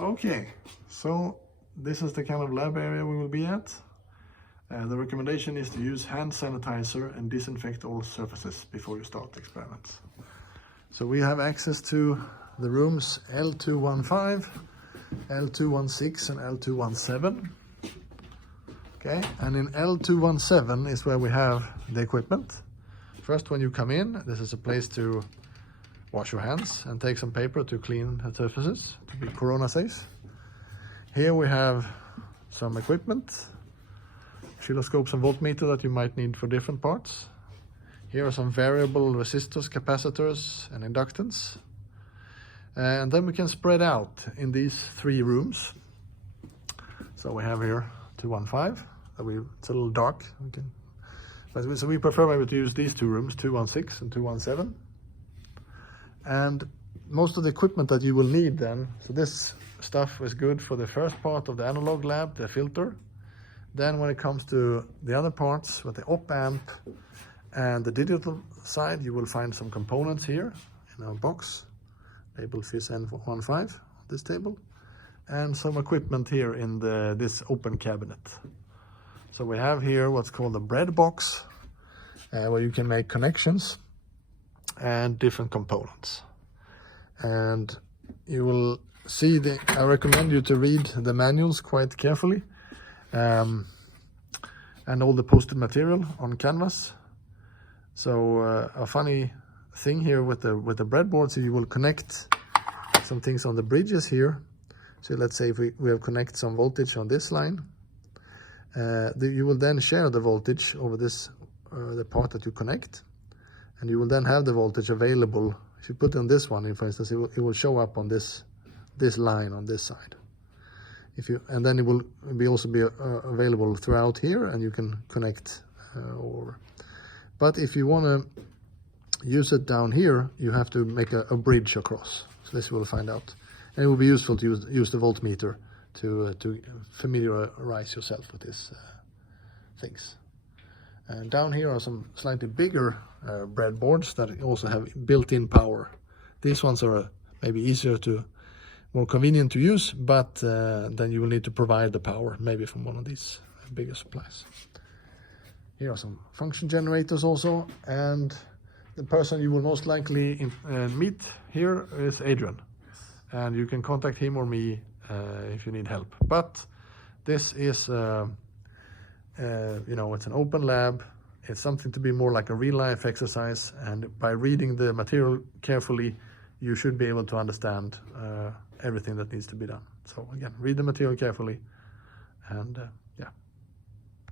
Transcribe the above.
Okay, so this is the kind of lab area we will be at. The recommendation is to use hand sanitizer and disinfect all surfaces before you start the experiments. So we have access to the rooms L215, L216 and L217. Okay, and in L217 is where we have the equipment. First, when you come in, this is a place to wash your hands and take some paper to clean the surfaces to be corona safe. Here we have some equipment, oscilloscopes and voltmeter that you might need for different parts. Here are some variable resistors, capacitors and inductance. And then we can spread out in these three rooms. So we have here 215, it's a little dark. So we prefer maybe to use these two rooms, 216 and 217. And most of the equipment that you will need then, so this stuff is good for the first part of the analog lab, the filter. Then when it comes to the other parts, with the op amp and the digital side, you will find some components here in our box, labeled FYSN15, this table, and some equipment here in this open cabinet. So we have here what's called a bread box, where you can make connections and different components. And you will see I recommend you to read the manuals quite carefully, and all the posted material on canvas. So a funny thing here with the breadboard, so you will connect some things on the bridges here. So let's say if we have connect some voltage on this line, you will then share the voltage over this the part that you connect, and you will then have the voltage available. If you put on this one, for instance, it will show up on this line on this side. And then it will also be available throughout here, and you can connect over. But if you want to use it down here, you have to make a bridge across. So this you will find out, and it will be useful to use the voltmeter to familiarize yourself with these things. And down here are some slightly bigger breadboards that also have built-in power. These ones are maybe more convenient to use, but then you will need to provide the power, maybe from one of these bigger supplies. Here are some function generators also, and the person you will most likely meet here is Adrian. And you can contact him or me if you need help. But this is it's an open lab. It's something to be more like a real-life exercise, and by reading the material carefully, you should be able to understand everything that needs to be done. So again, read the material carefully, and yeah.